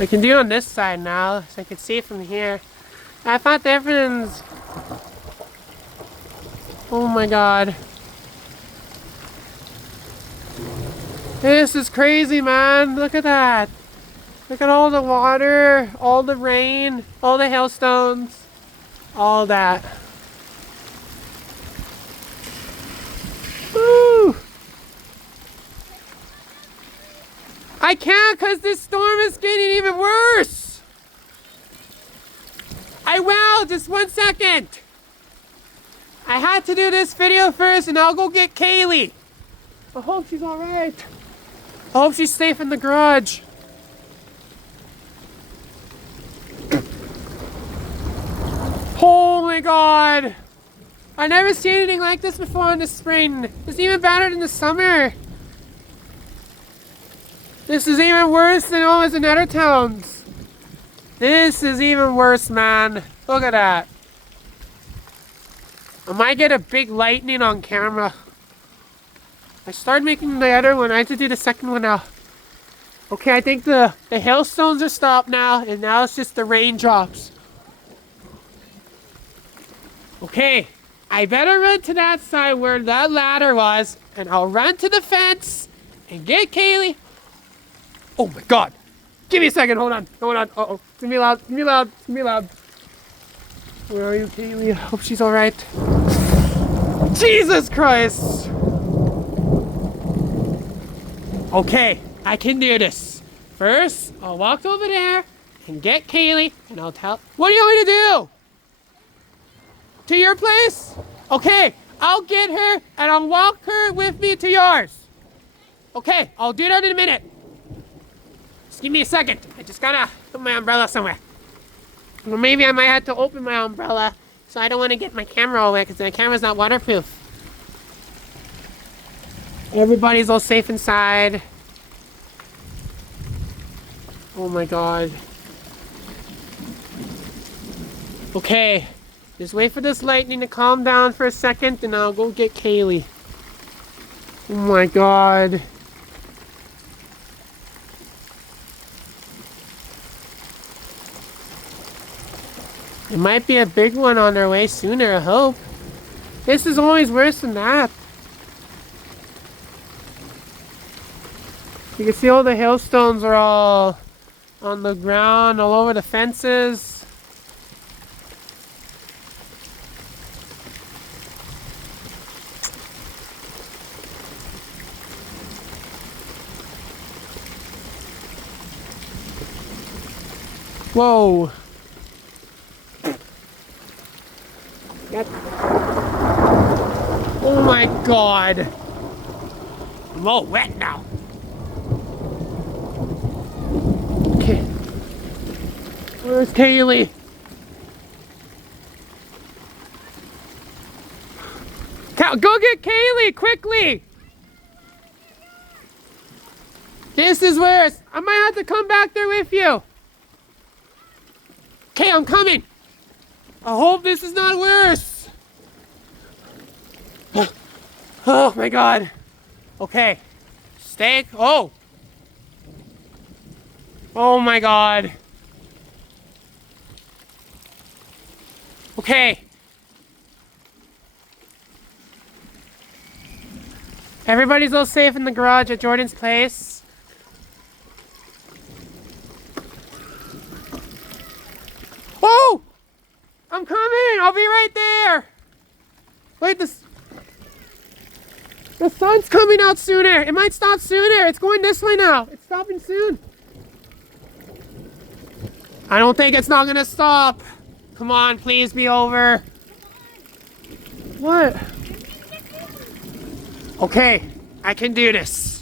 I can do it on this side now, so I can see it from here. I thought the difference. Oh my god. This is crazy, man. Look at that. Look at all the water, all the rain, all the hailstones, all that. Woo! I can't because this storm is getting even worse. I will, just 1 second. I had to do this video first and I'll go get Kaylee. I hope she's alright. I hope she's safe in the garage. Oh my god. I never seen anything like this before in the spring. It's even better than the summer. This is even worse than all the other towns. This is even worse, man. Look at that. I might get a big lightning on camera. I started making the other one. I have to do the second one now. Okay, I think the hailstones are stopped now, and now it's just the raindrops. Okay, I better run to that side where that ladder was, and I'll run to the fence and get Kaylee. Oh my god. Give me a second, hold on. Uh-oh. It's gonna be loud, it's gonna be loud, it's gonna be loud. Where are you, Kaylee? I hope she's alright. Jesus Christ! Okay, I can do this. First, I'll walk over there and get Kaylee, and I'll tell... What do you want me to do? To your place? Okay, I'll get her, and I'll walk her with me to yours. Okay, I'll do that in a minute. Just give me a second. I just gotta put my umbrella somewhere. Or maybe I might have to open my umbrella, so I don't want to get my camera all wet, because the camera's not waterproof. Everybody's all safe inside. Oh my god. Okay, just wait for this lightning to calm down for a second, and I'll go get Kaylee. Oh my god. It might be a big one on their way sooner, I hope. This is always worse than that. You can see all the hailstones are all on the ground, all over the fences. Whoa. Oh my god. I'm all wet now. Okay. Where's Kaylee? Go get Kaylee quickly! This is worse. I might have to come back there with you. Okay, I'm coming. I hope this is not worse. Oh my god. Okay. Stay. Oh. Oh my god. Okay. Everybody's all safe in the garage at Jordan's place. Oh! I'm coming! I'll be right there! Wait, the sun's coming out sooner! It might stop sooner! It's going this way now! It's stopping soon! I don't think it's not gonna stop! Come on, please be over! What? Okay, I can do this.